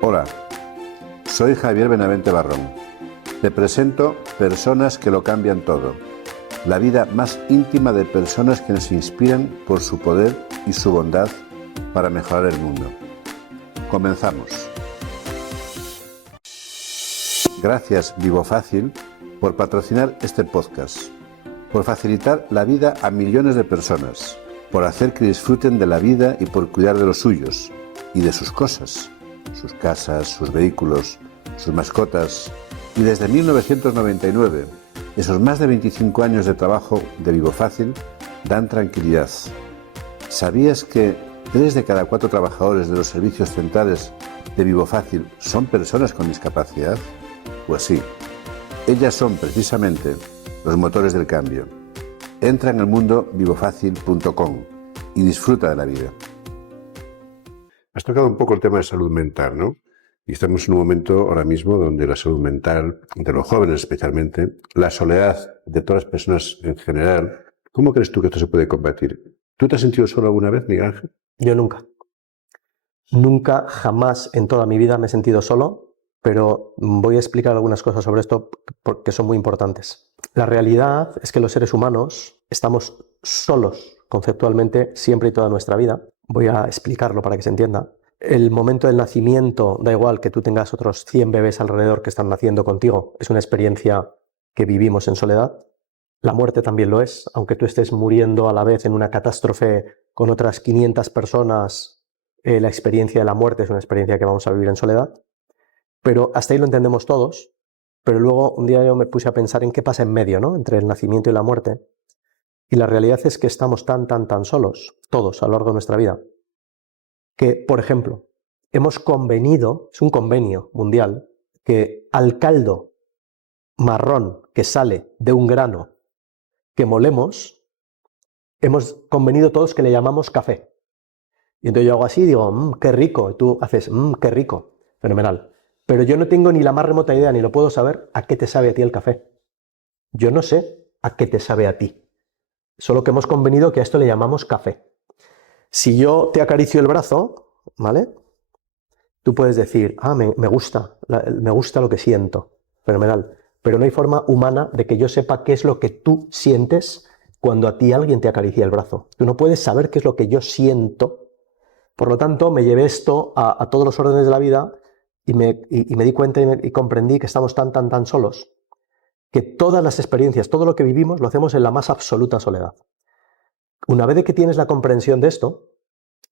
Hola, soy Javier Benavente Barrón. Te presento Personas que lo cambian todo. La vida más íntima de personas que nos inspiran por su poder y su bondad para mejorar el mundo. Comenzamos. Gracias Vivo Fácil por patrocinar este podcast, por facilitar la vida a millones de personas, por hacer que disfruten de la vida y por cuidar de los suyos y de sus cosas, sus casas, sus vehículos, sus mascotas. Y desde 1999, esos más de 25 años de trabajo de Vivo Fácil dan tranquilidad. ¿Sabías que 3 de cada 4 trabajadores de los servicios centrales de Vivo Fácil son personas con discapacidad? Pues sí, ellas son precisamente los motores del cambio. Entra en el mundo vivofacil.com y disfruta de la vida. Has tocado un poco el tema de salud mental, ¿no? Y estamos en un momento ahora mismo donde la salud mental, de los jóvenes especialmente, la soledad de todas las personas en general, ¿cómo crees tú que esto se puede combatir? ¿Tú te has sentido solo alguna vez, Miguel Ángel? Yo nunca. Nunca, jamás en toda mi vida me he sentido solo, pero voy a explicar algunas cosas sobre esto porque son muy importantes. La realidad es que los seres humanos estamos solos conceptualmente siempre y toda nuestra vida. Voy a explicarlo para que se entienda. El momento del nacimiento, da igual que tú tengas otros 100 bebés alrededor que están naciendo contigo, es una experiencia que vivimos en soledad. La muerte también lo es, aunque tú estés muriendo a la vez en una catástrofe con otras 500 personas, la experiencia de la muerte es una experiencia que vamos a vivir en soledad. Pero hasta ahí lo entendemos todos, pero luego un día yo me puse a pensar en qué pasa en medio, ¿no? Entre el nacimiento y la muerte. Y la realidad es que estamos tan solos, todos, a lo largo de nuestra vida, que, por ejemplo, hemos convenido, es un convenio mundial, que al caldo marrón que sale de un grano que molemos, hemos convenido todos que le llamamos café. Y entonces yo hago así y digo, qué rico, y tú haces, qué rico, fenomenal. Pero yo no tengo ni la más remota idea, ni lo puedo saber, a qué te sabe a ti el café. Yo no sé a qué te sabe a ti. Solo que hemos convenido que a esto le llamamos café. Si yo te acaricio el brazo, ¿vale? Tú puedes decir, me gusta lo que siento, fenomenal. Pero no hay forma humana de que yo sepa qué es lo que tú sientes cuando a ti alguien te acaricia el brazo. Tú no puedes saber qué es lo que yo siento. Por lo tanto, me llevé esto a todos los órdenes de la vida y me di cuenta y comprendí que estamos tan solos que todas las experiencias, todo lo que vivimos, lo hacemos en la más absoluta soledad. Una vez que tienes la comprensión de esto,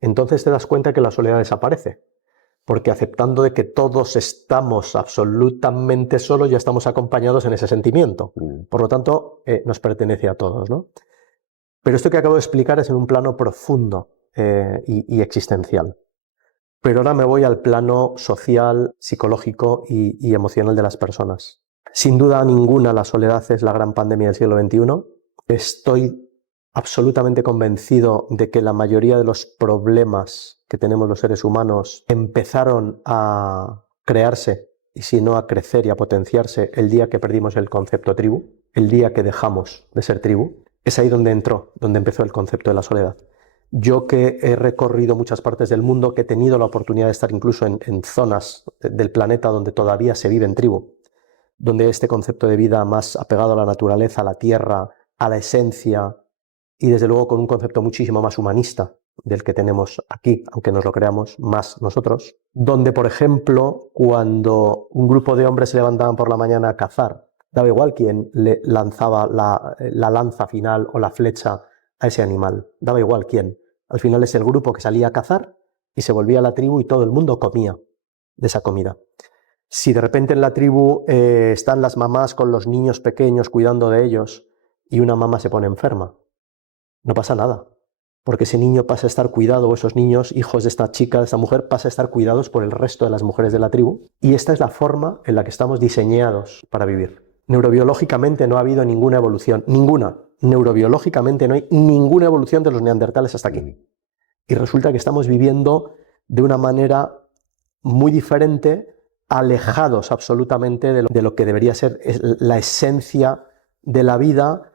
entonces te das cuenta que la soledad desaparece. Porque aceptando de que todos estamos absolutamente solos, ya estamos acompañados en ese sentimiento. Por lo tanto, nos pertenece a todos, ¿no? Pero esto que acabo de explicar es en un plano profundo y existencial. Pero ahora me voy al plano social, psicológico y emocional de las personas. Sin duda ninguna, la soledad es la gran pandemia del siglo XXI. Estoy absolutamente convencido de que la mayoría de los problemas que tenemos los seres humanos empezaron a crearse, y si no a crecer y a potenciarse, el día que perdimos el concepto tribu, el día que dejamos de ser tribu. Es ahí donde empezó el concepto de la soledad. Yo que he recorrido muchas partes del mundo, que he tenido la oportunidad de estar incluso en zonas del planeta donde todavía se vive en tribu, donde este concepto de vida más apegado a la naturaleza, a la tierra, a la esencia, y desde luego con un concepto muchísimo más humanista del que tenemos aquí, aunque nos lo creamos más nosotros, donde, por ejemplo, cuando un grupo de hombres se levantaban por la mañana a cazar, daba igual quién le lanzaba la lanza final o la flecha a ese animal, daba igual quién. Al final es el grupo que salía a cazar y se volvía a la tribu y todo el mundo comía de esa comida. Si de repente en la tribu están las mamás con los niños pequeños cuidando de ellos y una mamá se pone enferma, no pasa nada, porque ese niño pasa a estar cuidado, o esos niños, hijos de esta chica, de esta mujer, pasa a estar cuidados por el resto de las mujeres de la tribu. Y esta es la forma en la que estamos diseñados para vivir. Neurobiológicamente no ha habido ninguna evolución, ninguna. Neurobiológicamente no hay ninguna evolución de los neandertales hasta aquí. Y resulta que estamos viviendo de una manera muy diferente, alejados absolutamente de lo que debería ser la esencia de la vida,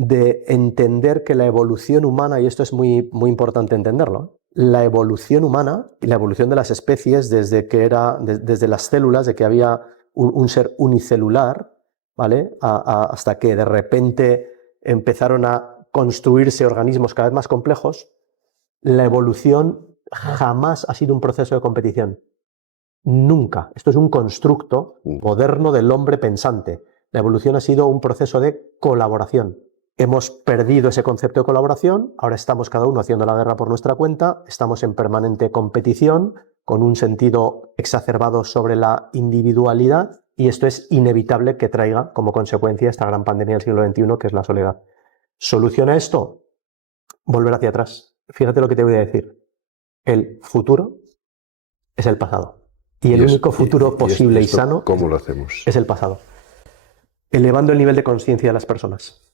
de entender que la evolución humana, y esto es muy importante entenderlo, la evolución humana y la evolución de las especies desde las células, de que había un ser unicelular, ¿vale? Hasta que de repente empezaron a construirse organismos cada vez más complejos. La evolución jamás ha sido un proceso de competición. Nunca. Esto es un constructo moderno del hombre pensante. La evolución ha sido un proceso de colaboración. Hemos perdido ese concepto de colaboración, ahora estamos cada uno haciendo la guerra por nuestra cuenta, estamos en permanente competición, con un sentido exacerbado sobre la individualidad, y esto es inevitable que traiga como consecuencia esta gran pandemia del siglo XXI, que es la soledad. ¿Soluciona esto? Volver hacia atrás. Fíjate lo que te voy a decir. El futuro es el pasado. Y el único futuro posible y sano ¿cómo lo hacemos? Es el pasado. Elevando el nivel de conciencia de las personas.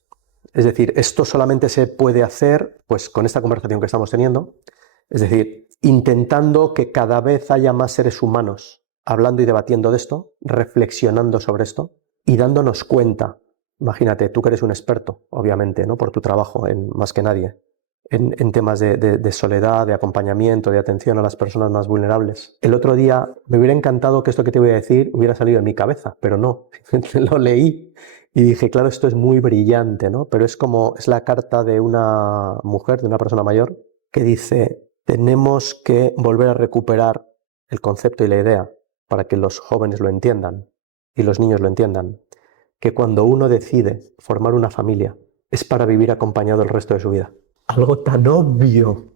Es decir, esto solamente se puede hacer pues, con esta conversación que estamos teniendo. Es decir, intentando que cada vez haya más seres humanos hablando y debatiendo de esto, reflexionando sobre esto y dándonos cuenta. Imagínate, tú que eres un experto, obviamente, ¿no? Por tu trabajo, más que nadie, en temas de soledad, de acompañamiento, de atención a las personas más vulnerables. El otro día me hubiera encantado que esto que te voy a decir hubiera salido en mi cabeza, pero no, lo leí y dije, claro, esto es muy brillante, ¿no? Pero es la carta de una mujer, de una persona mayor, que dice, tenemos que volver a recuperar el concepto y la idea para que los jóvenes lo entiendan y los niños lo entiendan, que cuando uno decide formar una familia es para vivir acompañado el resto de su vida. Algo tan obvio.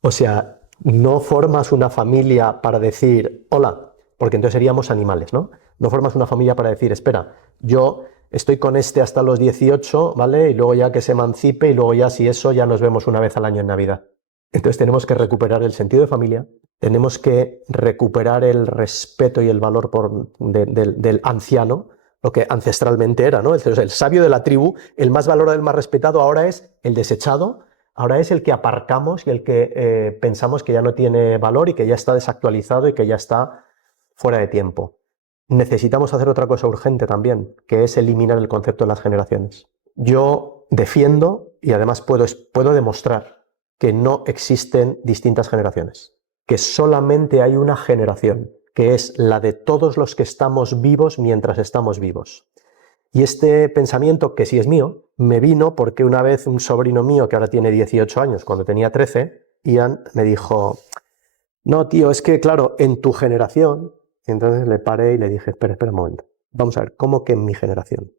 O sea, no formas una familia para decir, hola, porque entonces seríamos animales, ¿no? No formas una familia para decir, espera, yo estoy con este hasta los 18, ¿vale? Y luego ya que se emancipe y luego ya si eso ya nos vemos una vez al año en Navidad. Entonces tenemos que recuperar el sentido de familia, tenemos que recuperar el respeto y el valor del anciano, lo que ancestralmente era, ¿no? El sabio de la tribu, el más valorado, el más respetado, ahora es el desechado, ahora es el que aparcamos y el que pensamos que ya no tiene valor y que ya está desactualizado y que ya está fuera de tiempo. Necesitamos hacer otra cosa urgente también, que es eliminar el concepto de las generaciones. Yo defiendo y además puedo demostrar que no existen distintas generaciones, que solamente hay una generación, que es la de todos los que estamos vivos mientras estamos vivos. Y este pensamiento, que sí es mío, me vino porque una vez un sobrino mío, que ahora tiene 18 años, cuando tenía 13, Ian, me dijo, no, tío, es que claro, en tu generación. Y entonces le paré y le dije, espera un momento, vamos a ver, ¿cómo que en mi generación?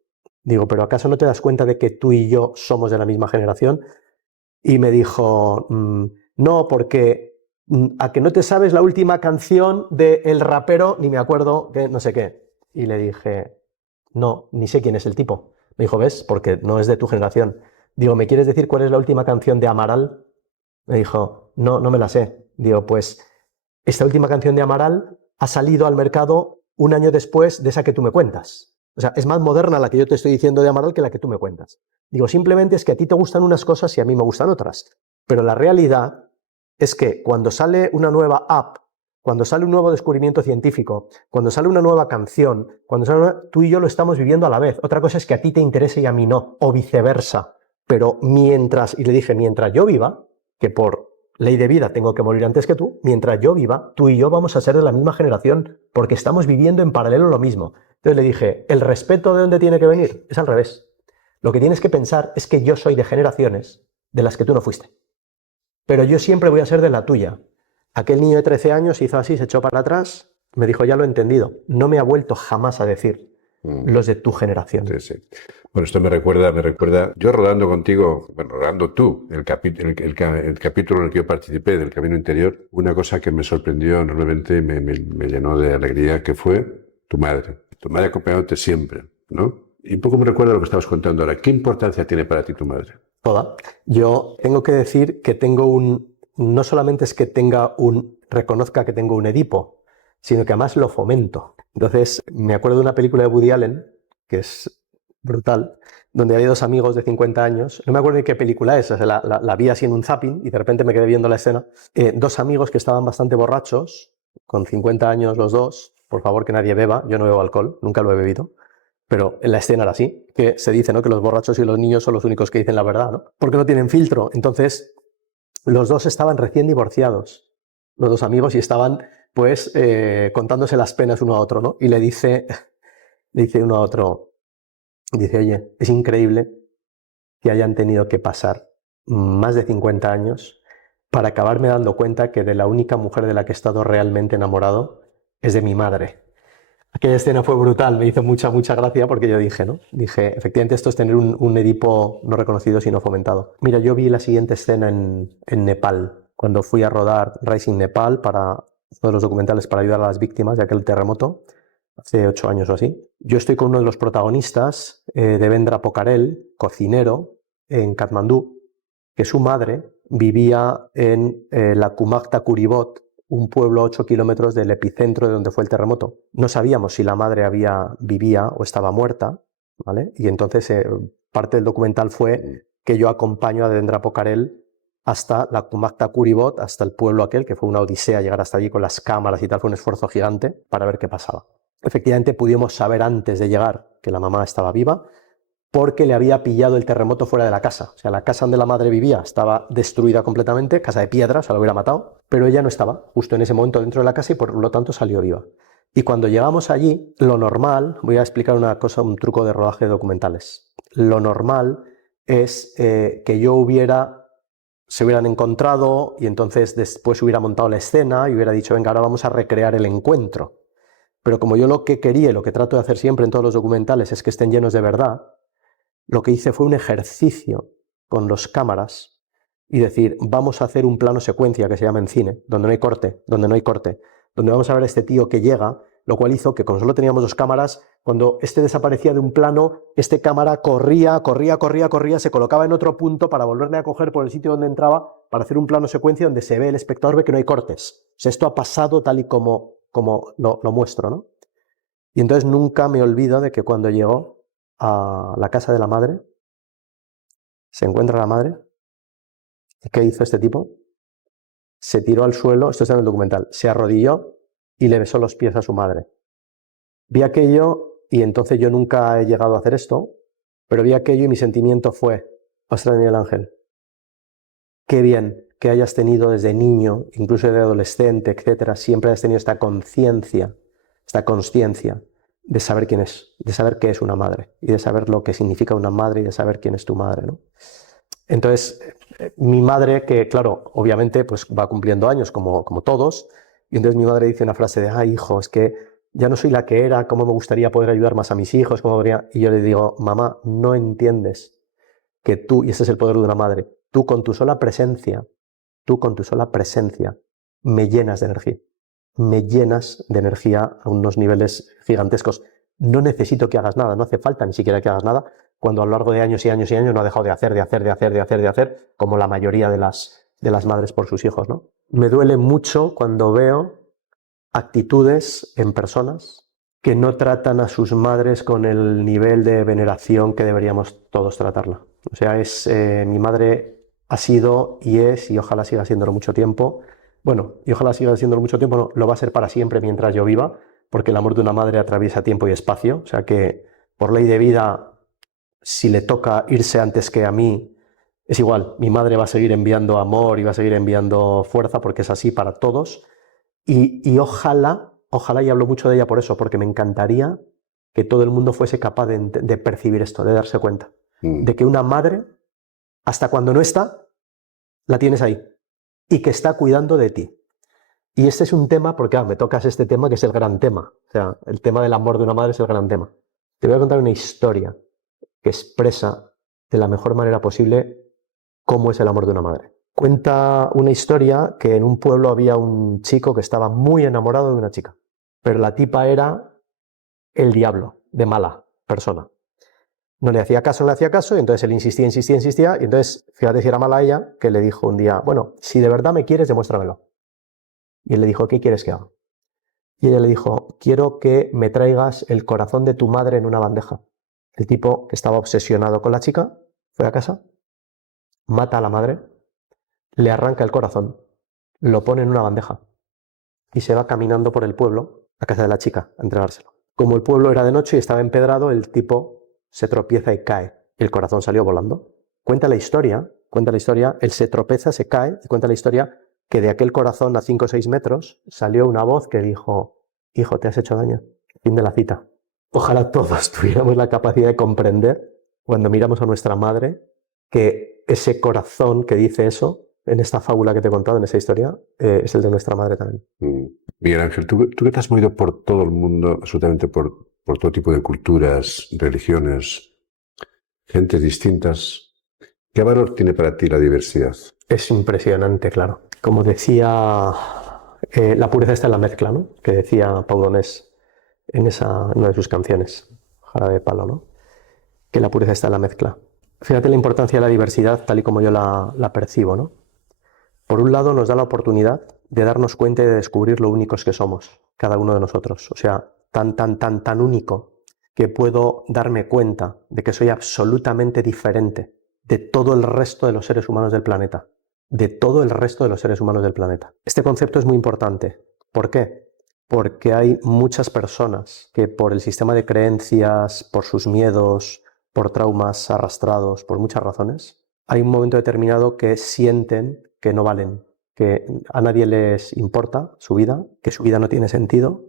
Digo, ¿pero acaso no te das cuenta de que tú y yo somos de la misma generación? Y me dijo, no, porque a que no te sabes la última canción del rapero, ni me acuerdo, que no sé qué. Y le dije, no, ni sé quién es el tipo. Me dijo, ¿ves? Porque no es de tu generación. Digo, ¿me quieres decir cuál es la última canción de Amaral? Me dijo, no, no me la sé. Digo, pues esta última canción de Amaral ha salido al mercado un año después de esa que tú me cuentas. O sea, es más moderna la que yo te estoy diciendo de Amaral que la que tú me cuentas. Digo, simplemente es que a ti te gustan unas cosas y a mí me gustan otras. Pero la realidad es que cuando sale una nueva app, cuando sale un nuevo descubrimiento científico, cuando sale una nueva canción, tú y yo lo estamos viviendo a la vez. Otra cosa es que a ti te interese y a mí no, o viceversa. Pero y le dije, mientras yo viva, que por ley de vida tengo que morir antes que tú, mientras yo viva, tú y yo vamos a ser de la misma generación, porque estamos viviendo en paralelo lo mismo. Entonces le dije, ¿el respeto de dónde tiene que venir? Es al revés. Lo que tienes que pensar es que yo soy de generaciones de las que tú no fuiste. Pero yo siempre voy a ser de la tuya. Aquel niño de 13 años hizo así, se echó para atrás, me dijo, ya lo he entendido. No me ha vuelto jamás a decir los de tu generación. Sí, sí. Bueno, esto me recuerda, yo rodando contigo, bueno, rodando tú, el capítulo en el que yo participé del Camino Interior, una cosa que me sorprendió enormemente y me llenó de alegría, que fue tu madre acompañándote siempre, ¿no? Y un poco me recuerda lo que estabas contando ahora. ¿Qué importancia tiene para ti tu madre? Toda. Yo tengo que decir que no solamente es que reconozca que tengo un Edipo, sino que además lo fomento. Entonces, me acuerdo de una película de Woody Allen, que es brutal, donde hay dos amigos de 50 años, no me acuerdo ni qué película es, o sea, la vi así en un zapping y de repente me quedé viendo la escena, dos amigos que estaban bastante borrachos, con 50 años los dos, por favor que nadie beba, yo no bebo alcohol, nunca lo he bebido, pero en la escena era así, que se dice, ¿no?, que los borrachos y los niños son los únicos que dicen la verdad, ¿no?, porque no tienen filtro. Entonces los dos estaban recién divorciados, los dos amigos, y estaban pues contándose las penas uno a otro, ¿no? Y le dice uno a otro, dice, oye, es increíble que hayan tenido que pasar más de 50 años para acabarme dando cuenta que de la única mujer de la que he estado realmente enamorado es de mi madre. Aquella escena fue brutal, me hizo mucha gracia porque yo dije, ¿no? Dije, efectivamente esto es tener un Edipo no reconocido sino fomentado. Mira, yo vi la siguiente escena en Nepal, cuando fui a rodar Rising Nepal para uno de los documentales para ayudar a las víctimas de aquel terremoto, hace 8 años o así. Yo estoy con uno de los protagonistas, Devendra Pokarel, cocinero en Katmandú, que su madre vivía en la Kumagta Kuribot, un pueblo a 8 kilómetros del epicentro de donde fue el terremoto. No sabíamos si la madre vivía o estaba muerta, ¿vale? Y entonces parte del documental fue que yo acompaño a Devendra Pokarel hasta la Kumagta Kuribot, hasta el pueblo aquel, que fue una odisea llegar hasta allí con las cámaras y tal, fue un esfuerzo gigante para ver qué pasaba. Efectivamente pudimos saber antes de llegar que la mamá estaba viva, porque le había pillado el terremoto fuera de la casa. O sea, la casa donde la madre vivía estaba destruida completamente, casa de piedra, o sea, lo hubiera matado, pero ella no estaba justo en ese momento dentro de la casa y por lo tanto salió viva. Y cuando llegamos allí, lo normal, voy a explicar una cosa, un truco de rodaje de documentales. Lo normal es que se hubieran encontrado y entonces después hubiera montado la escena y hubiera dicho, venga, ahora vamos a recrear el encuentro. Pero como yo lo que quería y lo que trato de hacer siempre en todos los documentales es que estén llenos de verdad, lo que hice fue un ejercicio con los cámaras y decir, vamos a hacer un plano secuencia que se llama en cine, donde no hay corte, donde vamos a ver a este tío que llega, lo cual hizo que como solo teníamos 2 cámaras, cuando este desaparecía de un plano, este cámara corría, se colocaba en otro punto para volverle a coger por el sitio donde entraba, para hacer un plano secuencia donde se ve, el espectador ve que no hay cortes. O sea, esto ha pasado tal y como lo muestro, ¿no? Y entonces nunca me olvido de que cuando llegó a la casa de la madre, se encuentra la madre, ¿y qué hizo este tipo? Se tiró al suelo, esto está en el documental, se arrodilló y le besó los pies a su madre. Vi aquello y entonces yo nunca he llegado a hacer esto, pero vi aquello y mi sentimiento fue, ostras, Miguel Ángel, qué bien que hayas tenido desde niño, incluso de adolescente, etcétera, siempre has tenido esta conciencia, esta consciencia de saber quién es, de saber qué es una madre y de saber lo que significa una madre y de saber quién es tu madre, ¿no? Entonces, mi madre, que claro, obviamente pues va cumpliendo años como todos, y entonces mi madre dice una frase de, ay, hijo, es que ya no soy la que era, cómo me gustaría poder ayudar más a mis hijos, y yo le digo, mamá, no entiendes que tú, y ese es el poder de una madre, tú con tu sola presencia, me llenas de energía a unos niveles gigantescos. No necesito que hagas nada, no hace falta ni siquiera que hagas nada, cuando a lo largo de años y años y años no ha dejado de hacer, como la mayoría de las madres por sus hijos, ¿no? Me duele mucho cuando veo actitudes en personas que no tratan a sus madres con el nivel de veneración que deberíamos todos tratarla. O sea, mi madre ha sido y es, y ojalá siga siéndolo mucho tiempo, bueno, y ojalá siga siéndolo mucho tiempo, no, lo va a ser para siempre mientras yo viva, porque el amor de una madre atraviesa tiempo y espacio, o sea que por ley de vida, si le toca irse antes que a mí, es igual, mi madre va a seguir enviando amor y va a seguir enviando fuerza porque es así para todos, y ojalá, y hablo mucho de ella por eso, porque me encantaría que todo el mundo fuese capaz de percibir esto, de darse cuenta, de que una madre, hasta cuando no está, la tienes ahí, y que está cuidando de ti. Y este es un tema, porque me tocas este tema que es el gran tema, o sea, el tema del amor de una madre es el gran tema. Te voy a contar una historia que expresa de la mejor manera posible cómo es el amor de una madre. Cuenta una historia que en un pueblo había un chico que estaba muy enamorado de una chica, pero la tipa era el diablo, de mala persona. No le hacía caso, y entonces él insistía, y entonces, fíjate si era mala ella, que le dijo un día, bueno, si de verdad me quieres, demuéstramelo. Y él le dijo, ¿qué quieres que haga? Y ella le dijo, quiero que me traigas el corazón de tu madre en una bandeja. El tipo, que estaba obsesionado con la chica, fue a casa, mata a la madre, le arranca el corazón, lo pone en una bandeja y se va caminando por el pueblo a casa de la chica a entregárselo. Como el pueblo era de noche y estaba empedrado, el tipo se tropieza y cae. El corazón salió volando. Cuenta la historia cuenta la historia, él se tropeza, se cae y cuenta la historia que de aquel corazón a 5 o 6 metros salió una voz que dijo: hijo, te has hecho daño. Fin de la cita. Ojalá todos tuviéramos la capacidad de comprender, cuando miramos a nuestra madre, que ese corazón que dice eso, en esta fábula que te he contado, en esa historia, es el de nuestra madre también. Miguel Ángel, tú que te has movido por todo el mundo, absolutamente por todo tipo de culturas, religiones, gentes distintas, ¿qué valor tiene para ti la diversidad? Es impresionante, claro. Como decía, la pureza está en la mezcla, ¿no? Que decía Pau Donés en una de sus canciones, Jarabe de Palo, ¿no? Que la pureza está en la mezcla. Fíjate la importancia de la diversidad tal y como yo la percibo, ¿no? Por un lado, nos da la oportunidad de darnos cuenta y de descubrir lo únicos que somos, cada uno de nosotros. O sea, tan único que puedo darme cuenta de que soy absolutamente diferente de todo el resto de los seres humanos del planeta. De todo el resto de los seres humanos del planeta. Este concepto es muy importante. ¿Por qué? Porque hay muchas personas que por el sistema de creencias, por sus miedos, por traumas arrastrados, por muchas razones, hay un momento determinado que sienten que no valen, que a nadie les importa su vida, que su vida no tiene sentido,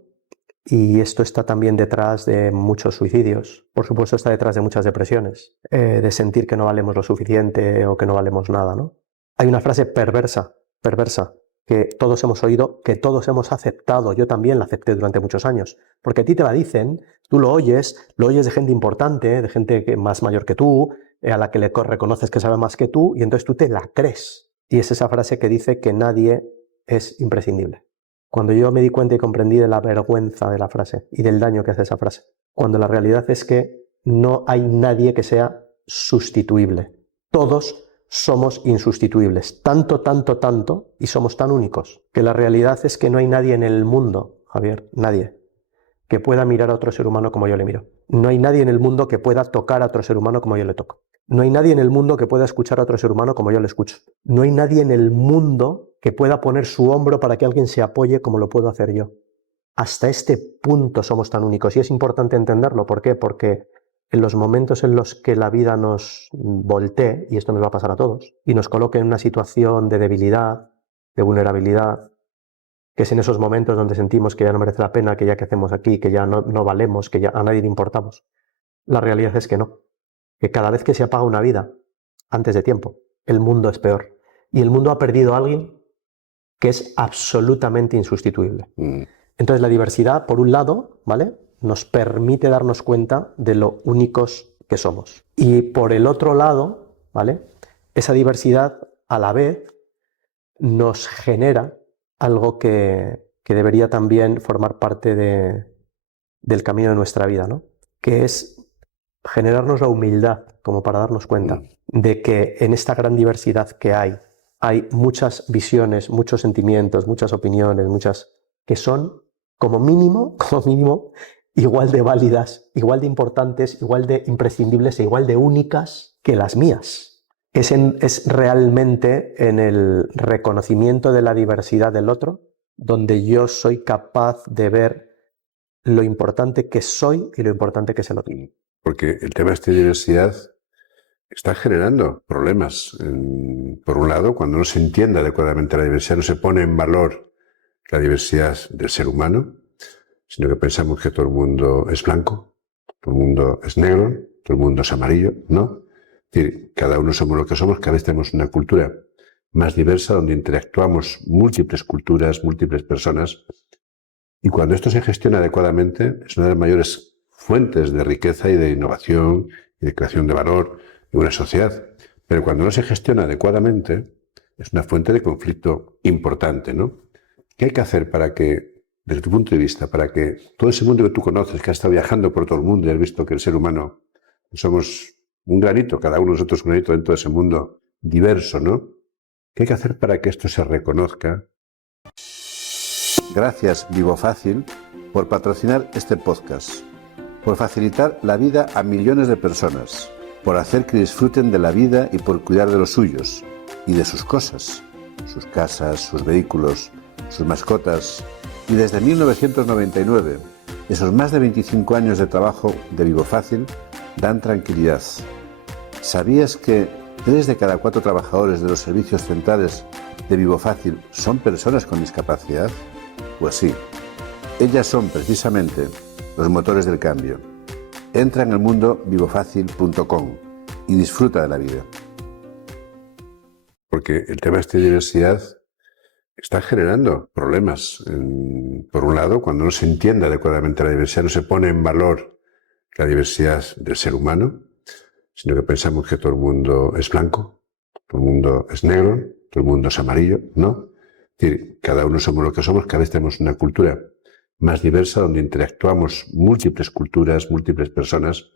y esto está también detrás de muchos suicidios. Por supuesto, está detrás de muchas depresiones, de sentir que no valemos lo suficiente o que no valemos nada, ¿no? Hay una frase perversa, que todos hemos oído, que todos hemos aceptado. Yo también la acepté durante muchos años, porque a ti te la dicen, tú lo oyes de gente importante, de gente más mayor que tú, a la que le reconoces que sabe más que tú, y entonces tú te la crees. Y es esa frase que dice que nadie es imprescindible. Cuando yo me di cuenta y comprendí de la vergüenza de la frase y del daño que hace esa frase, cuando la realidad es que no hay nadie que sea sustituible. Todos somos insustituibles, tanto, y somos tan únicos, que la realidad es que no hay nadie en el mundo, Javier, nadie, que pueda mirar a otro ser humano como yo le miro. No hay nadie en el mundo que pueda tocar a otro ser humano como yo le toco. No hay nadie en el mundo que pueda escuchar a otro ser humano como yo le escucho. No hay nadie en el mundo que pueda poner su hombro para que alguien se apoye como lo puedo hacer yo. Hasta este punto somos tan únicos, y es importante entenderlo. ¿Por qué? Porque en los momentos en los que la vida nos voltee, y esto nos va a pasar a todos, y nos coloque en una situación de debilidad, de vulnerabilidad, que es en esos momentos donde sentimos que ya no merece la pena, que ya que hacemos aquí, que ya no valemos, que ya a nadie le importamos. La realidad es que no, que cada vez que se apaga una vida antes de tiempo, el mundo es peor. Y el mundo ha perdido a alguien que es absolutamente insustituible. Entonces la diversidad, por un lado, ¿vale?, nos permite darnos cuenta de lo únicos que somos. Y por el otro lado, ¿vale?, esa diversidad a la vez nos genera algo que debería también formar parte del camino de nuestra vida, ¿no?, que es generarnos la humildad como para darnos cuenta de que en esta gran diversidad que hay muchas visiones, muchos sentimientos, muchas opiniones, muchas que son como mínimo, igual de válidas, igual de importantes, igual de imprescindibles e igual de únicas que las mías. Es realmente en el reconocimiento de la diversidad del otro donde yo soy capaz de ver lo importante que soy y lo importante que es el otro. Porque el tema de esta diversidad está generando problemas. Por un lado, cuando no se entiende adecuadamente la diversidad, no se pone en valor la diversidad del ser humano, sino que pensamos que todo el mundo es blanco, todo el mundo es negro, todo el mundo es amarillo, ¿no? Es decir, cada uno somos lo que somos, cada vez tenemos una cultura más diversa donde interactuamos múltiples culturas, múltiples personas, y cuando esto se gestiona adecuadamente es una de las mayores fuentes de riqueza y de innovación y de creación de valor en una sociedad. Pero cuando no se gestiona adecuadamente es una fuente de conflicto importante, ¿no? ¿Qué hay que hacer para que, desde tu punto de vista, para que todo ese mundo que tú conoces, que has estado viajando por todo el mundo y has visto que el ser humano somos un granito, cada uno de nosotros un granito dentro de ese mundo diverso, ¿no? ¿Qué hay que hacer para que esto se reconozca? Gracias, Vivo Fácil, por patrocinar este podcast, por facilitar la vida a millones de personas, por hacer que disfruten de la vida y por cuidar de los suyos y de sus cosas, sus casas, sus vehículos, sus mascotas. Y desde 1999, esos más de 25 años de trabajo de Vivo Fácil dan tranquilidad. ¿Sabías que ¿3 de cada 4 trabajadores de los servicios centrales de Vivofácil son personas con discapacidad? Pues sí, ellas son precisamente los motores del cambio. Entra en el mundo vivofacil.com y disfruta de la vida. Porque el tema de diversidad está generando problemas. Por un lado, cuando no se entiende adecuadamente la diversidad, no se pone en valor la diversidad del ser humano, sino que pensamos que todo el mundo es blanco, todo el mundo es negro, todo el mundo es amarillo, ¿no? Es decir, cada uno somos lo que somos, cada vez tenemos una cultura más diversa donde interactuamos múltiples culturas, múltiples personas,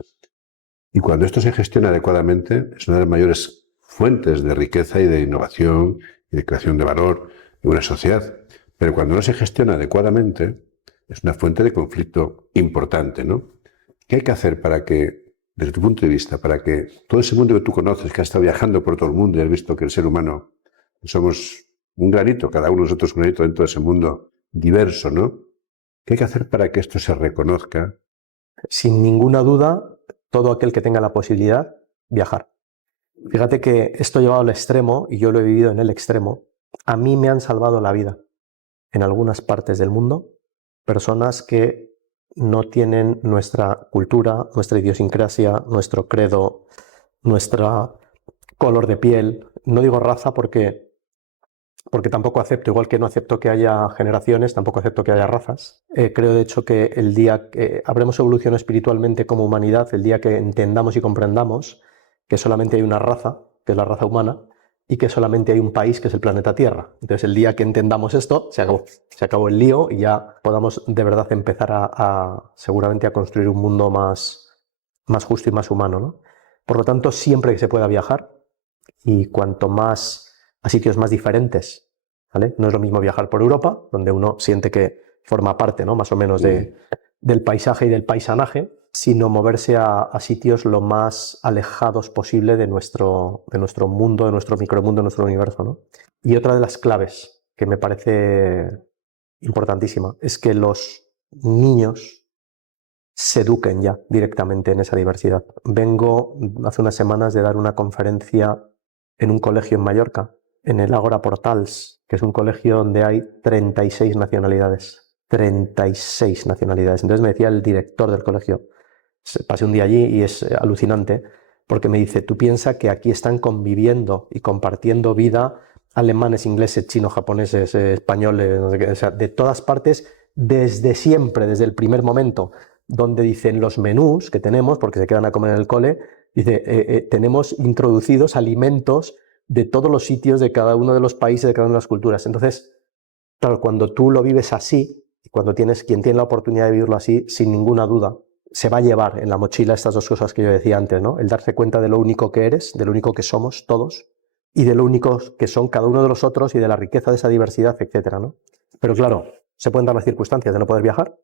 y cuando esto se gestiona adecuadamente es una de las mayores fuentes de riqueza y de innovación y de creación de valor en una sociedad. Pero cuando no se gestiona adecuadamente es una fuente de conflicto importante, ¿no? ¿Qué hay que hacer para que, desde tu punto de vista, para que todo ese mundo que tú conoces, que has estado viajando por todo el mundo y has visto que el ser humano somos un granito, cada uno de nosotros un granito dentro de ese mundo diverso, ¿no? ¿Qué hay que hacer para que esto se reconozca? Sin ninguna duda, todo aquel que tenga la posibilidad, viajar. Fíjate que esto llevado al extremo, y yo lo he vivido en el extremo, a mí me han salvado la vida en algunas partes del mundo, personas que no tienen nuestra cultura, nuestra idiosincrasia, nuestro credo, nuestro color de piel. No digo raza porque tampoco acepto, igual que no acepto que haya generaciones, tampoco acepto que haya razas. Creo de hecho que el día que habremos evolucionado espiritualmente como humanidad, el día que entendamos y comprendamos que solamente hay una raza, que es la raza humana, y que solamente hay un país, que es el planeta Tierra. Entonces el día que entendamos esto, se acabó el lío y ya podamos de verdad empezar seguramente a construir un mundo más justo y más humano, ¿no? Por lo tanto, siempre que se pueda viajar, y cuanto más a sitios más diferentes, ¿vale? No es lo mismo viajar por Europa, donde uno siente que forma parte, ¿no? Más o menos del paisaje y del paisanaje, sino moverse a sitios lo más alejados posible de nuestro mundo, de nuestro micromundo, de nuestro universo, ¿no? Y otra de las claves que me parece importantísima es que los niños se eduquen ya directamente en esa diversidad. Vengo hace unas semanas de dar una conferencia en un colegio en Mallorca, en el Ágora Portals, que es un colegio donde hay 36 nacionalidades. 36 nacionalidades. Entonces me decía el director del colegio, pasé un día allí y es alucinante, porque me dice, tú piensas que aquí están conviviendo y compartiendo vida alemanes, ingleses, chinos, japoneses, españoles, no sé qué, o sea, de todas partes, desde siempre, desde el primer momento, donde dicen los menús que tenemos, porque se quedan a comer en el cole, dice, tenemos introducidos alimentos de todos los sitios, de cada uno de los países, de cada una de las culturas. Entonces, claro, cuando tú lo vives así, y cuando quien tiene la oportunidad de vivirlo así, sin ninguna duda, se va a llevar en la mochila estas dos cosas que yo decía antes, ¿no? El darse cuenta de lo único que eres, de lo único que somos todos, y de lo único que son cada uno de los otros y de la riqueza de esa diversidad, etcétera, ¿no? Pero claro, se pueden dar las circunstancias de no poder viajar,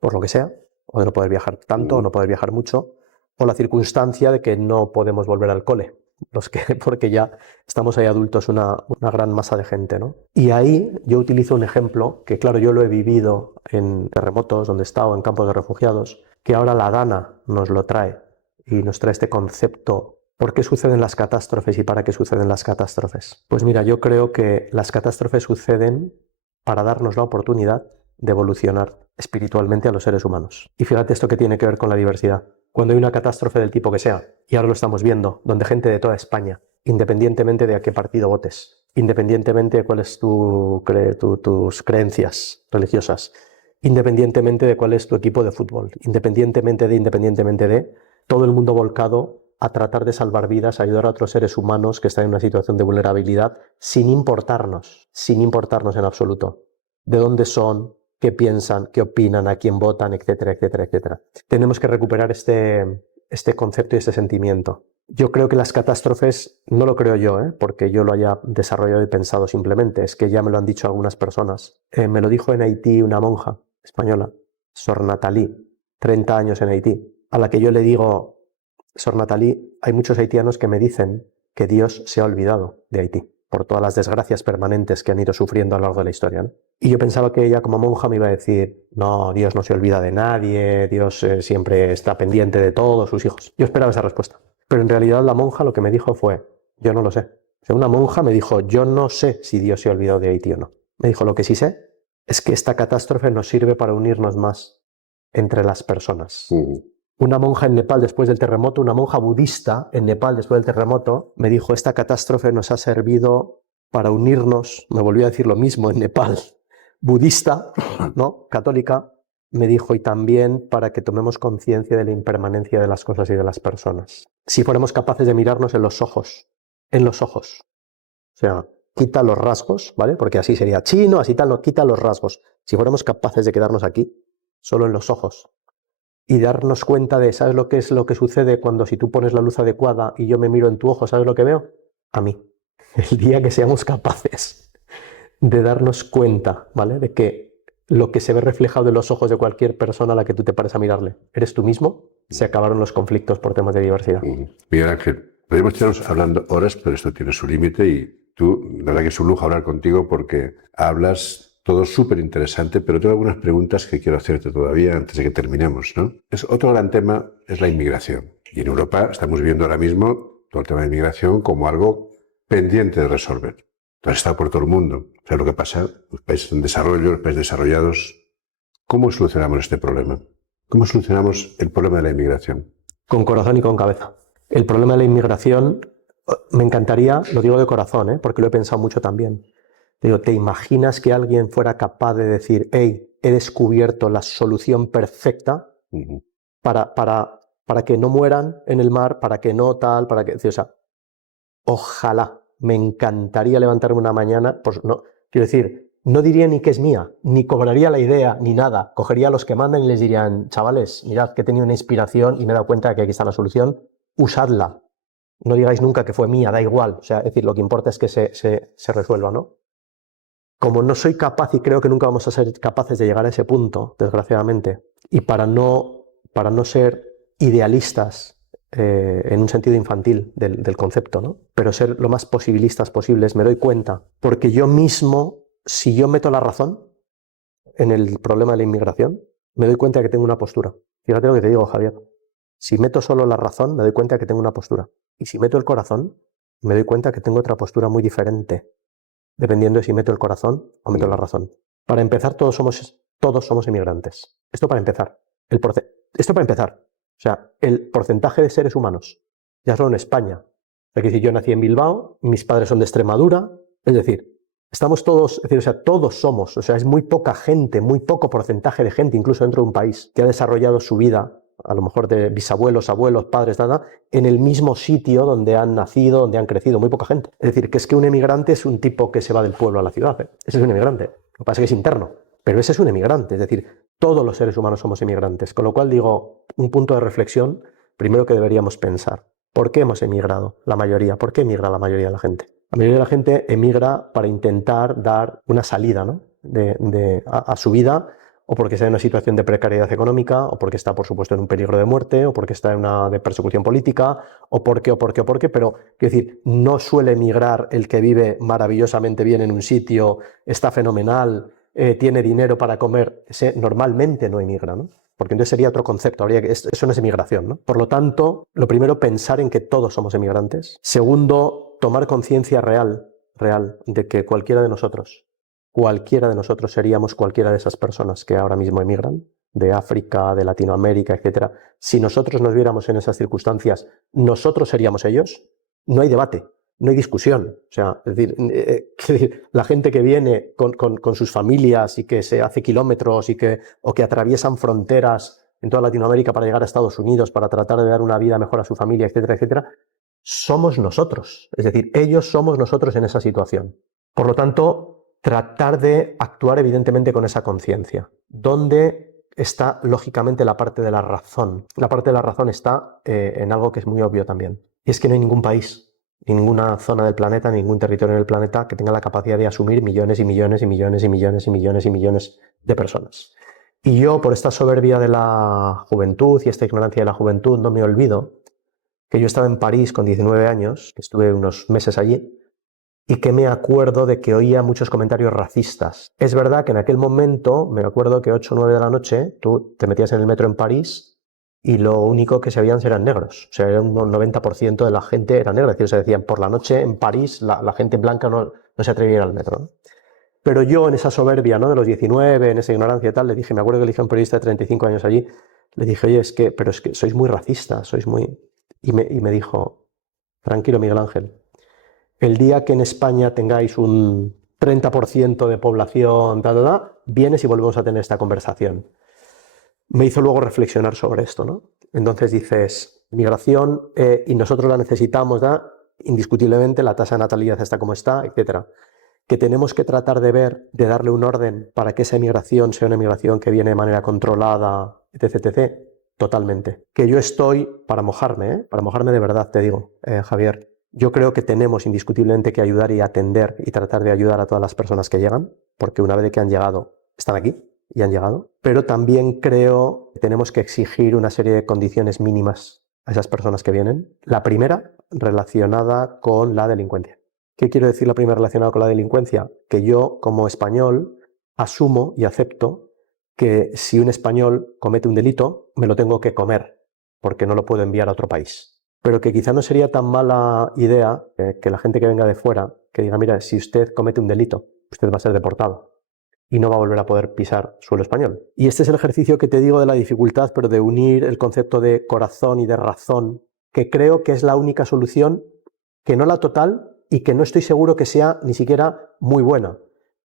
por lo que sea, o de no poder viajar tanto, o no poder viajar mucho, o la circunstancia de que no podemos volver al cole, porque ya estamos ahí adultos una gran masa de gente, ¿no? Y ahí yo utilizo un ejemplo que, claro, yo lo he vivido en terremotos donde he estado, en campos de refugiados, que ahora la Dana nos lo trae y nos trae este concepto. ¿Por qué suceden las catástrofes y para qué suceden las catástrofes? Pues mira, yo creo que las catástrofes suceden para darnos la oportunidad de evolucionar espiritualmente a los seres humanos. Y fíjate esto que tiene que ver con la diversidad. Cuando hay una catástrofe del tipo que sea, y ahora lo estamos viendo, donde gente de toda España, independientemente de a qué partido votes, independientemente de cuáles tus creencias religiosas, independientemente de cuál es tu equipo de fútbol, independientemente de, todo el mundo volcado a tratar de salvar vidas, a ayudar a otros seres humanos que están en una situación de vulnerabilidad, sin importarnos en absoluto de dónde son, qué piensan, qué opinan, a quién votan, etcétera, etcétera, etcétera. Tenemos que recuperar este concepto y este sentimiento. Yo creo que las catástrofes, no lo creo yo, porque yo lo haya desarrollado y pensado simplemente, es que ya me lo han dicho algunas personas. Me lo dijo en Haití una monja española, Sor Natalí, 30 años en Haití, a la que yo le digo, Sor Natalí, hay muchos haitianos que me dicen que Dios se ha olvidado de Haití por todas las desgracias permanentes que han ido sufriendo a lo largo de la historia, ¿no? Y yo pensaba que ella como monja me iba a decir, no, Dios no se olvida de nadie, Dios siempre está pendiente de todos sus hijos. Yo esperaba esa respuesta. Pero en realidad la monja lo que me dijo fue, yo no lo sé. O sea, una monja me dijo, yo no sé si Dios se ha olvidado de Haití o no. Me dijo, lo que sí sé es que esta catástrofe nos sirve para unirnos más entre las personas. Una monja en Nepal después del terremoto, una monja budista en Nepal después del terremoto, me dijo, esta catástrofe nos ha servido para unirnos, me volvió a decir lo mismo en Nepal, budista, ¿no? Católica, me dijo, y también para que tomemos conciencia de la impermanencia de las cosas y de las personas. Si fuéramos capaces de mirarnos en los ojos, o sea, quita los rasgos, ¿vale? Porque así sería chino, así tal, no, quita los rasgos. Si fuéramos capaces de quedarnos aquí, solo en los ojos, y darnos cuenta de, ¿sabes lo que es lo que sucede cuando si tú pones la luz adecuada y yo me miro en tu ojo, ¿sabes lo que veo? A mí. El día que seamos capaces de darnos cuenta, ¿vale? De que lo que se ve reflejado en los ojos de cualquier persona a la que tú te pares a mirarle, eres tú mismo, se acabaron los conflictos por temas de diversidad. Miguel Ángel, podemos estarnos hablando horas, pero esto tiene su límite y tú, la verdad que es un lujo hablar contigo porque hablas todo súper interesante, pero tengo algunas preguntas que quiero hacerte todavía antes de que terminemos, ¿no? Otro gran tema es la inmigración. Y en Europa estamos viviendo ahora mismo todo el tema de inmigración como algo pendiente de resolver. Tú has estado por todo el mundo. O sea, lo que pasa, los países en desarrollo, los países desarrollados. ¿Cómo solucionamos este problema? ¿Cómo solucionamos el problema de la inmigración? Con corazón y con cabeza. El problema de la inmigración, me encantaría, lo digo de corazón, porque lo he pensado mucho también. Digo, ¿te imaginas que alguien fuera capaz de decir, hey, he descubierto la solución perfecta para que no mueran en el mar, para que no tal, para que... O sea, ojalá, me encantaría levantarme una mañana, pues no, quiero decir, no diría ni que es mía, ni cobraría la idea, ni nada. Cogería a los que mandan y les dirían, chavales, mirad que he tenido una inspiración y me he dado cuenta de que aquí está la solución, usadla. No digáis nunca que fue mía, da igual. O sea, es decir, lo que importa es que se resuelva, ¿no? Como no soy capaz y creo que nunca vamos a ser capaces de llegar a ese punto, desgraciadamente, y para no ser idealistas en un sentido infantil del concepto, ¿no? Pero ser lo más posibilistas posibles, me doy cuenta, porque yo mismo, si yo meto la razón en el problema de la inmigración, me doy cuenta de que tengo una postura. Fíjate lo que te digo, Javier. Si meto solo la razón, me doy cuenta de que tengo una postura. Y si meto el corazón, me doy cuenta de que tengo otra postura muy diferente, dependiendo de si meto el corazón o meto la razón. Para empezar, todos somos inmigrantes. Esto para empezar. Esto para empezar. O sea, el porcentaje de seres humanos, ya solo en España. Es decir, yo nací en Bilbao, mis padres son de Extremadura, es decir, estamos todos, es decir, o sea, todos somos, o sea, es muy poca gente, muy poco porcentaje de gente, incluso dentro de un país, que ha desarrollado su vida, a lo mejor de bisabuelos, abuelos, padres, nada, en el mismo sitio donde han nacido, donde han crecido, muy poca gente. Es decir, que es que un emigrante es un tipo que se va del pueblo a la ciudad. Ese es un emigrante. Lo que pasa es que es interno, pero ese es un emigrante. Es decir, todos los seres humanos somos emigrantes. Con lo cual digo, un punto de reflexión, primero que deberíamos pensar. ¿Por qué hemos emigrado la mayoría? ¿Por qué emigra la mayoría de la gente? La mayoría de la gente emigra para intentar dar una salida, ¿no? a su vida, o porque está en una situación de precariedad económica, o porque está, por supuesto, en un peligro de muerte, o porque está en una de persecución política, o porque, pero, quiero decir, no suele emigrar el que vive maravillosamente bien en un sitio, está fenomenal, tiene dinero para comer, ese normalmente no emigra, ¿no? Porque entonces sería otro concepto, eso no es emigración, ¿no? Por lo tanto, lo primero, pensar en que todos somos emigrantes. Segundo, tomar conciencia real de que cualquiera de nosotros seríamos cualquiera de esas personas que ahora mismo emigran, de África, de Latinoamérica, etcétera. Si nosotros nos viéramos en esas circunstancias, nosotros seríamos ellos. No hay debate, no hay discusión. O sea, es decir, la gente que viene con sus familias y que se hace kilómetros o que atraviesan fronteras en toda Latinoamérica para llegar a Estados Unidos, para tratar de dar una vida mejor a su familia, etcétera, etcétera, somos nosotros. Es decir, ellos somos nosotros en esa situación. Por lo tanto, tratar de actuar evidentemente con esa conciencia. ¿Dónde está, lógicamente, la parte de la razón? La parte de la razón está en algo que es muy obvio también. Y es que no hay ningún país, ni ninguna zona del planeta, ningún territorio en el planeta que tenga la capacidad de asumir millones y millones y millones y millones y millones y millones de personas. Y yo, por esta soberbia de la juventud y esta ignorancia de la juventud, no me olvido que yo estaba en París con 19 años, que estuve unos meses allí, y que me acuerdo de que oía muchos comentarios racistas. Es verdad que en aquel momento, me acuerdo que 8 o 9 de la noche, tú te metías en el metro en París y lo único que se veían eran negros. O sea, era un 90% de la gente era negra. Es decir, se decían, por la noche en París la gente blanca no se atrevía a ir al metro, ¿no? Pero yo en esa soberbia, ¿no?, de los 19, en esa ignorancia y tal, le dije, me acuerdo que le dije a un periodista de 35 años allí, le dije, oye, pero es que sois muy racistas, sois muy... Y me dijo, tranquilo, Miguel Ángel, el día que en España tengáis un 30% de población, vienes y volvemos a tener esta conversación. Me hizo luego reflexionar sobre esto, ¿no? Entonces dices, migración, y nosotros la necesitamos, indiscutiblemente la tasa de natalidad está como está, etcétera. Que tenemos que tratar de ver, de darle un orden para que esa emigración sea una emigración que viene de manera controlada, etc, etc. Totalmente. Que yo estoy para mojarme de verdad, te digo, Javier. Yo creo que tenemos indiscutiblemente que ayudar y atender y tratar de ayudar a todas las personas que llegan, porque una vez que han llegado, están aquí y han llegado. Pero también creo que tenemos que exigir una serie de condiciones mínimas a esas personas que vienen. La primera, relacionada con la delincuencia. ¿Qué quiero decir la primera relacionada con la delincuencia? Que yo, como español, asumo y acepto que si un español comete un delito, me lo tengo que comer, porque no lo puedo enviar a otro país. Pero que quizá no sería tan mala idea que la gente que venga de fuera, que diga, mira, si usted comete un delito, usted va a ser deportado y no va a volver a poder pisar suelo español. Y este es el ejercicio que te digo de la dificultad, pero de unir el concepto de corazón y de razón, que creo que es la única solución, que no la total, y que no estoy seguro que sea ni siquiera muy buena,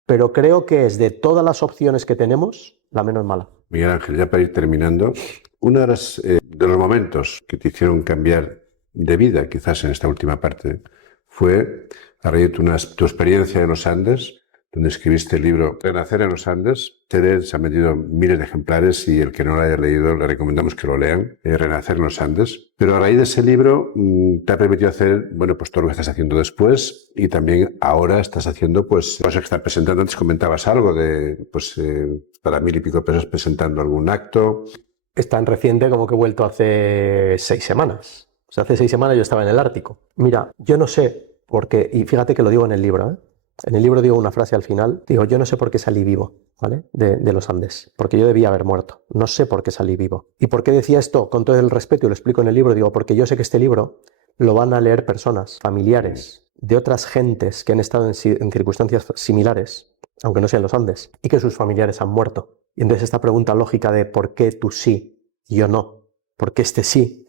pero creo que es de todas las opciones que tenemos, la menos mala. Miguel Ángel, ya para ir terminando, uno de los momentos que te hicieron cambiar de vida, quizás en esta última parte, fue a raíz de tu experiencia en los Andes, donde escribiste el libro Renacer en los Andes. Se han vendido miles de ejemplares y el que no lo haya leído le recomendamos que lo lean, Renacer en los Andes. Pero a raíz de ese libro te ha permitido hacer, bueno, pues todo lo que estás haciendo después, y también ahora estás haciendo, pues, cosas que estás presentando. Antes comentabas algo de, pues, para 1000 y pico personas presentando algún acto. Es tan reciente como que he vuelto hace 6 semanas. O sea, hace 6 semanas yo estaba en el Ártico. Mira, yo no sé por qué, y fíjate que lo digo en el libro, ¿eh? En el libro digo una frase al final, digo, yo no sé por qué salí vivo, ¿vale? De los Andes, porque yo debía haber muerto. No sé por qué salí vivo. ¿Y por qué decía esto? Con todo el respeto, y lo explico en el libro, digo, porque yo sé que este libro lo van a leer personas, familiares, de otras gentes que han estado en circunstancias similares, aunque no sean los Andes, y que sus familiares han muerto. Y entonces esta pregunta lógica de por qué tú sí y yo no, por qué este sí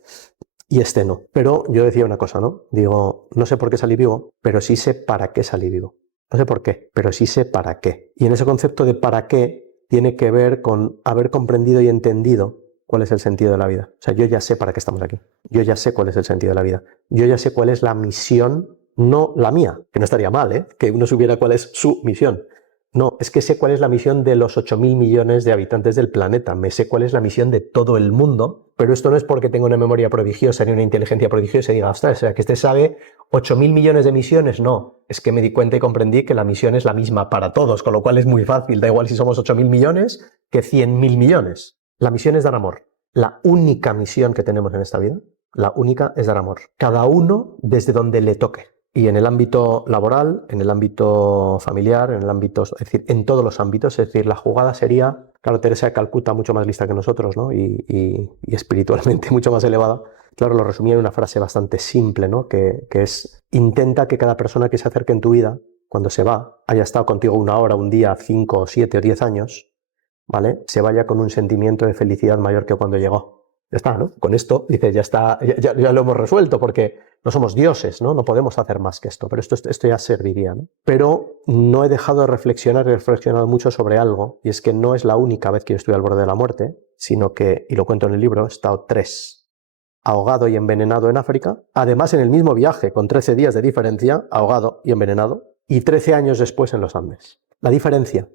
y este no. Pero yo decía una cosa, ¿no? Digo, no sé por qué salí vivo, pero sí sé para qué salí vivo. No sé por qué, pero sí sé para qué. Y en ese concepto de para qué tiene que ver con haber comprendido y entendido cuál es el sentido de la vida. O sea, yo ya sé para qué estamos aquí. Yo ya sé cuál es el sentido de la vida. Yo ya sé cuál es la misión, no la mía, que no estaría mal, ¿eh?, que uno supiera cuál es su misión. No, es que sé cuál es la misión de los 8.000 millones de habitantes del planeta. Me sé cuál es la misión de todo el mundo, pero esto no es porque tengo una memoria prodigiosa ni una inteligencia prodigiosa y diga, ostras, o sea, que este sabe 8.000 millones de misiones. No, es que me di cuenta y comprendí que la misión es la misma para todos, con lo cual es muy fácil. Da igual si somos 8.000 millones que 100.000 millones. La misión es dar amor. La única misión que tenemos en esta vida, la única, es dar amor. Cada uno desde donde le toque. Y en el ámbito laboral, en el ámbito familiar, en el ámbito, es decir, en todos los ámbitos. Es decir, la jugada sería, claro, Teresa de Calcuta, mucho más lista que nosotros, ¿no? Y espiritualmente mucho más elevada. Claro, lo resumía en una frase bastante simple, ¿no? Que es, intenta que cada persona que se acerque en tu vida, cuando se va, haya estado contigo 1 hora, un día, 5, 7 o 10 años, ¿vale?, se vaya con un sentimiento de felicidad mayor que cuando llegó. Ya está, ¿no? Con esto, dices, ya está, ya lo hemos resuelto, porque no somos dioses, ¿no? No podemos hacer más que esto, pero esto ya serviría, ¿no? Pero no he dejado de reflexionar, he reflexionado mucho sobre algo, y es que no es la única vez que yo estoy al borde de la muerte, sino que, y lo cuento en el libro, he estado 3, ahogado y envenenado en África, además en el mismo viaje, con 13 días de diferencia, ahogado y envenenado, y 13 años después en los Andes. La diferencia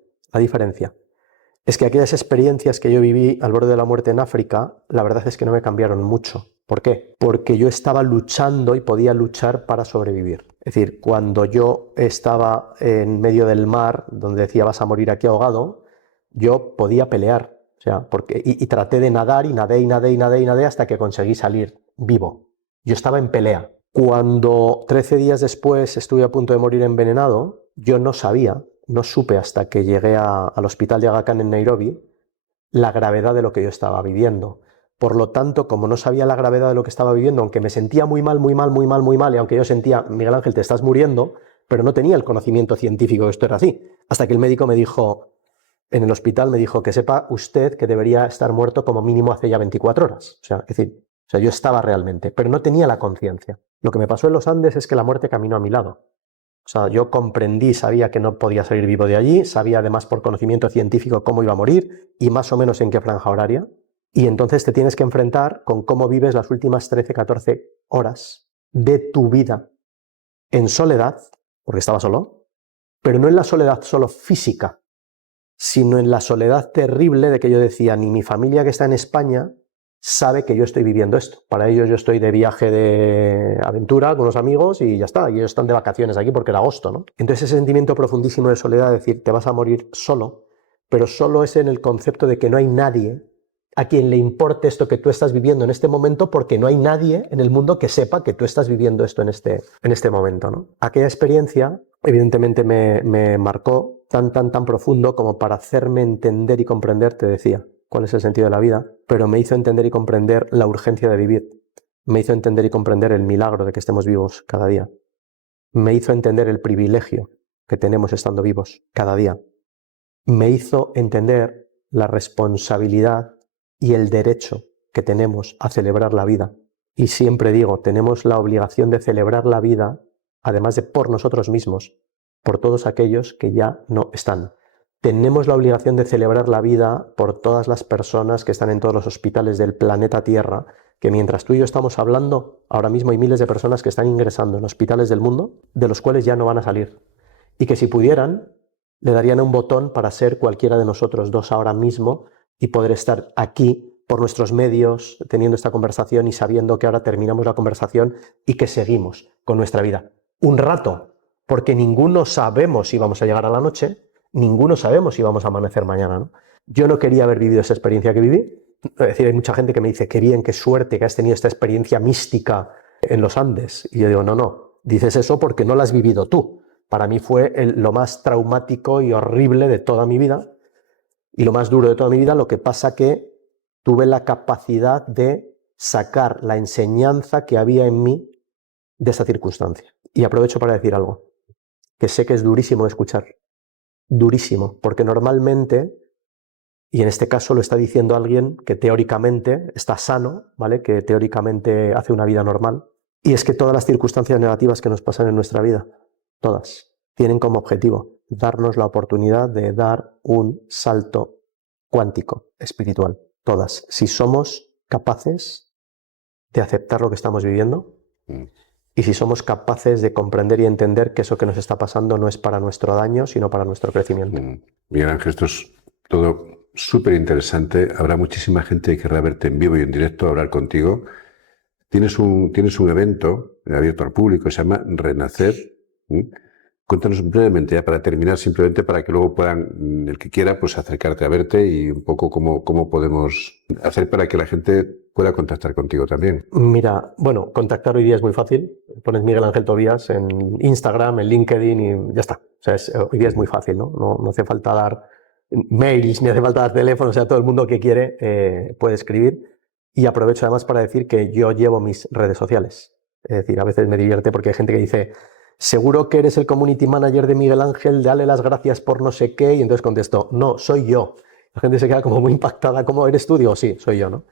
es que aquellas experiencias que yo viví al borde de la muerte en África, la verdad es que no me cambiaron mucho. ¿Por qué? Porque yo estaba luchando y podía luchar para sobrevivir. Es decir, cuando yo estaba en medio del mar, donde decía vas a morir aquí ahogado, yo podía pelear. O sea, y traté de nadar y nadé hasta que conseguí salir vivo. Yo estaba en pelea. Cuando 13 días después estuve a punto de morir envenenado, yo no supe hasta que llegué al hospital de Aga Khan en Nairobi la gravedad de lo que yo estaba viviendo. Por lo tanto, como no sabía la gravedad de lo que estaba viviendo, aunque me sentía muy mal, muy mal, muy mal, muy mal, y aunque yo sentía, Miguel Ángel, te estás muriendo, pero no tenía el conocimiento científico que esto era así. Hasta que el médico me dijo, en el hospital me dijo, que sepa usted que debería estar muerto como mínimo hace ya 24 horas. O sea, es decir, yo estaba realmente, pero no tenía la conciencia. Lo que me pasó en los Andes es que la muerte caminó a mi lado. O sea, yo comprendí, sabía que no podía salir vivo de allí, sabía además por conocimiento científico cómo iba a morir y más o menos en qué franja horaria. Y entonces te tienes que enfrentar con cómo vives las últimas 13, 14 horas de tu vida en soledad, porque estaba solo, pero no en la soledad solo física, sino en la soledad terrible de que yo decía, ni mi familia que está en España sabe que yo estoy viviendo esto. Para ellos yo estoy de viaje de aventura con unos amigos y ya está, y ellos están de vacaciones aquí porque era agosto, ¿no? Entonces ese sentimiento profundísimo de soledad, de decir, te vas a morir solo, pero solo es en el concepto de que no hay nadie a quien le importe esto que tú estás viviendo en este momento, porque no hay nadie en el mundo que sepa que tú estás viviendo esto en este momento, ¿no? Aquella experiencia evidentemente me marcó tan profundo como para hacerme entender y comprender, te decía, cuál es el sentido de la vida, pero me hizo entender y comprender la urgencia de vivir, me hizo entender y comprender el milagro de que estemos vivos cada día, me hizo entender el privilegio que tenemos estando vivos cada día, me hizo entender la responsabilidad y el derecho que tenemos a celebrar la vida. Y siempre digo, tenemos la obligación de celebrar la vida, además de por nosotros mismos, por todos aquellos que ya no están. Tenemos la obligación de celebrar la vida por todas las personas que están en todos los hospitales del planeta Tierra, que mientras tú y yo estamos hablando, ahora mismo hay miles de personas que están ingresando en hospitales del mundo, de los cuales ya no van a salir. Y que si pudieran, le darían un botón para ser cualquiera de nosotros dos ahora mismo y poder estar aquí por nuestros medios, teniendo esta conversación y sabiendo que ahora terminamos la conversación y que seguimos con nuestra vida. Un rato, porque ninguno sabemos si vamos a llegar a la noche, ninguno sabemos si vamos a amanecer mañana, ¿no? Yo no quería haber vivido esa experiencia que viví. Es decir, hay mucha gente que me dice, qué bien, qué suerte que has tenido esta experiencia mística en los Andes. Y yo digo, no, dices eso porque no la has vivido tú. Para mí fue lo más traumático y horrible de toda mi vida y lo más duro de toda mi vida. Lo que pasa que tuve la capacidad de sacar la enseñanza que había en mí de esa circunstancia. Y aprovecho para decir algo que sé que es durísimo de escuchar, durísimo, porque normalmente, y en este caso lo está diciendo alguien que teóricamente está sano, ¿vale? Que teóricamente hace una vida normal, y es que todas las circunstancias negativas que nos pasan en nuestra vida, todas, tienen como objetivo darnos la oportunidad de dar un salto cuántico, espiritual. Todas. Si somos capaces de aceptar lo que estamos viviendo y si somos capaces de comprender y entender que eso que nos está pasando no es para nuestro daño, sino para nuestro crecimiento. Miguel Ángel, esto es todo súper interesante. Habrá muchísima que querrá verte en vivo y en directo, hablar contigo. Tienes un evento abierto al público, se llama Renacer. Cuéntanos brevemente, ya para terminar, simplemente para que luego puedan, el que quiera, pues acercarte a verte y un poco cómo podemos hacer para que la gente pueda contactar contigo también. Mira, bueno, contactar hoy día es muy fácil. Pones Miguel Ángel Tobías en Instagram, en LinkedIn y ya está. O sea, hoy día es muy fácil, ¿no? No hace falta dar mails, ni hace falta dar teléfonos, o sea, todo el mundo que quiere puede escribir. Y aprovecho además para decir que yo llevo mis redes sociales. Es decir, a veces me divierte porque hay gente que dice, seguro que eres el community manager de Miguel Ángel, dale las gracias por no sé qué, y entonces contesto, no, soy yo. La gente se queda como muy impactada, ¿cómo eres tú? Digo, sí, soy yo, ¿no?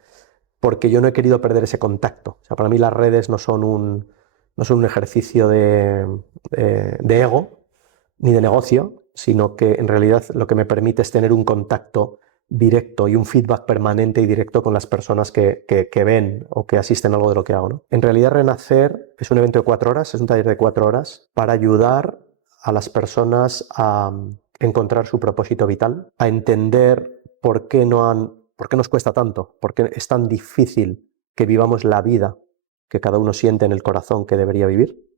Porque yo no he querido perder ese contacto. O sea, para mí las redes no son un ejercicio de ego ni de negocio, sino que en realidad lo que me permite es tener un contacto directo y un feedback permanente y directo con las personas que ven o que asisten a algo de lo que hago, ¿no? En realidad Renacer es un evento de 4 horas, es un taller de 4 horas para ayudar a las personas a encontrar su propósito vital, a entender por qué nos cuesta tanto, por qué es tan difícil que vivamos la vida que cada uno siente en el corazón que debería vivir,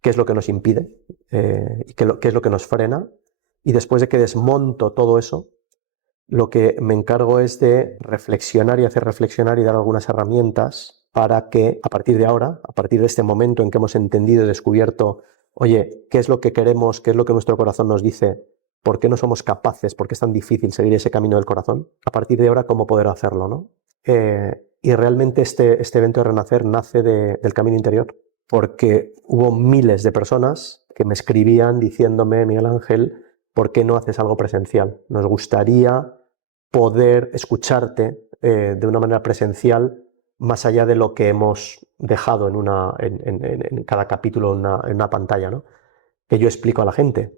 qué es lo que nos impide y qué es lo que nos frena. Y después de que desmonto todo eso, lo que me encargo es de reflexionar y hacer reflexionar y dar algunas herramientas para que a partir de ahora, a partir de este momento en que hemos entendido y descubierto, oye, ¿qué es lo que queremos? ¿Qué es lo que nuestro corazón nos dice? ¿Por qué no somos capaces? ¿Por qué es tan difícil seguir ese camino del corazón? A partir de ahora, ¿cómo poder hacerlo, no? y realmente este evento de renacer nace del camino interior, porque hubo miles de personas que me escribían diciéndome, Miguel Ángel, ¿por qué no haces algo presencial? Nos gustaría poder escucharte de una manera presencial, más allá de lo que hemos dejado en cada capítulo en una pantalla, ¿no? Que yo explico a la gente.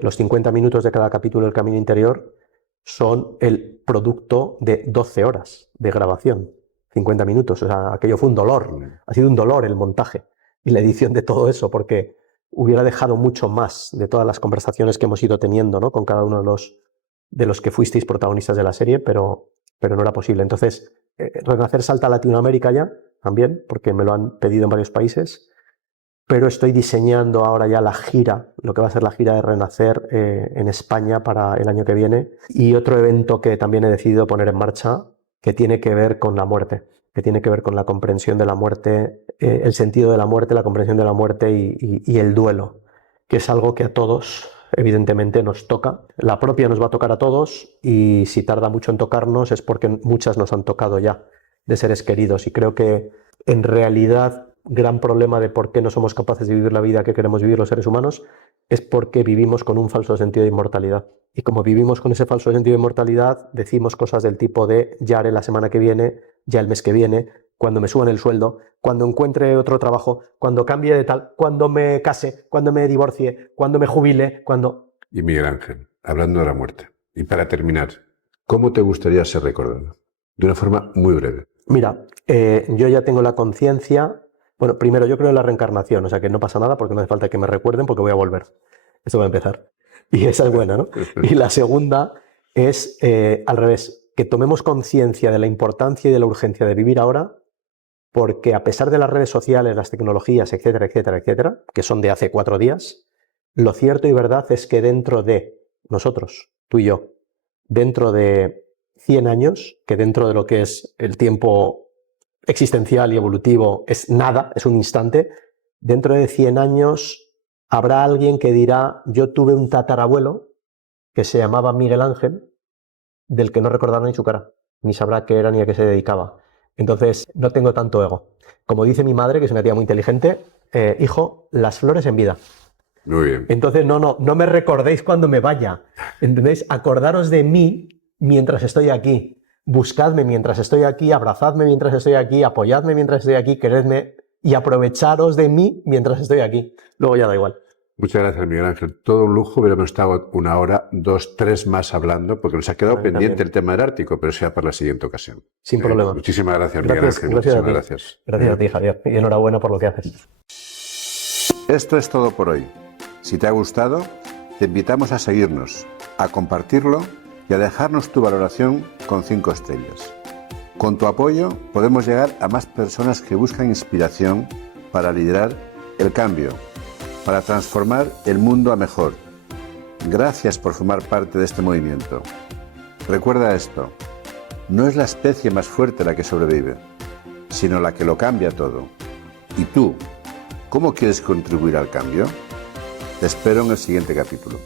Los 50 minutos de cada capítulo del Camino Interior son el producto de 12 horas de grabación. 50 minutos, o sea, aquello fue un dolor. Ha sido un dolor el montaje y la edición de todo eso, porque hubiera dejado mucho más de todas las conversaciones que hemos ido teniendo, ¿no? Con cada uno de los que fuisteis protagonistas de la serie, pero no era posible. Entonces, Renacer salta a Latinoamérica ya, también, porque me lo han pedido en varios países, pero estoy diseñando ahora ya la gira, lo que va a ser la gira de Renacer en España para el año que viene, y otro evento que también he decidido poner en marcha, que tiene que ver con la muerte, que tiene que ver con la comprensión de la muerte, el sentido de la muerte, la comprensión de la muerte y el duelo, que es algo que a todos evidentemente nos toca. La propia nos va a tocar a todos, y si tarda mucho en tocarnos es porque muchas nos han tocado ya de seres queridos, y creo que en realidad gran problema de por qué no somos capaces de vivir la vida que queremos vivir los seres humanos es porque vivimos con un falso sentido de inmortalidad. Y como vivimos con ese falso sentido de inmortalidad, decimos cosas del tipo de ya haré la semana que viene, ya el mes que viene, cuando me suban el sueldo, cuando encuentre otro trabajo, cuando cambie de tal, cuando me case, cuando me divorcie, cuando me jubile, cuando... Y Miguel Ángel, hablando de la muerte, y para terminar, ¿cómo te gustaría ser recordado? De una forma muy breve. Mira, yo ya tengo la conciencia. Bueno, primero, yo creo en la reencarnación, o sea que no pasa nada porque no hace falta que me recuerden porque voy a volver. Esto va a empezar. Y esa es buena, ¿no? Y la segunda es, al revés, que tomemos conciencia de la importancia y de la urgencia de vivir ahora, porque a pesar de las redes sociales, las tecnologías, etcétera, etcétera, etcétera, que son de hace 4 días, lo cierto y verdad es que dentro de nosotros, tú y yo, dentro de 100 años, que dentro de lo que es el tiempo existencial y evolutivo es nada, es un instante, dentro de 100 años habrá alguien que dirá, yo tuve un tatarabuelo que se llamaba Miguel Ángel, del que no recordará ni su cara, ni sabrá qué era ni a qué se dedicaba. Entonces, no tengo tanto ego. Como dice mi madre, que es una tía muy inteligente, hijo, las flores en vida. Muy bien. Entonces, no me recordéis cuando me vaya. ¿Entendéis? Acordaros de mí mientras estoy aquí. Buscadme mientras estoy aquí, abrazadme mientras estoy aquí, apoyadme mientras estoy aquí, queredme y aprovecharos de mí mientras estoy aquí. Luego ya da igual. Muchas gracias, Miguel Ángel. Todo un lujo. Hubiéramos estado 1 hora, 2, 3 más hablando, porque nos ha quedado pendiente el tema del Ártico, pero sea para la siguiente ocasión. Sin problema. Muchísimas gracias, Miguel Ángel. Gracias muchísimas gracias. Gracias a ti, Javier. Y enhorabuena por lo que haces. Esto es todo por hoy. Si te ha gustado, te invitamos a seguirnos, a compartirlo y a dejarnos tu valoración con 5 estrellas. Con tu apoyo podemos llegar a más personas que buscan inspiración para liderar el cambio, para transformar el mundo a mejor. Gracias por formar parte de este movimiento. Recuerda esto, no es la especie más fuerte la que sobrevive, sino la que lo cambia todo. ¿Y tú, cómo quieres contribuir al cambio? Te espero en el siguiente capítulo.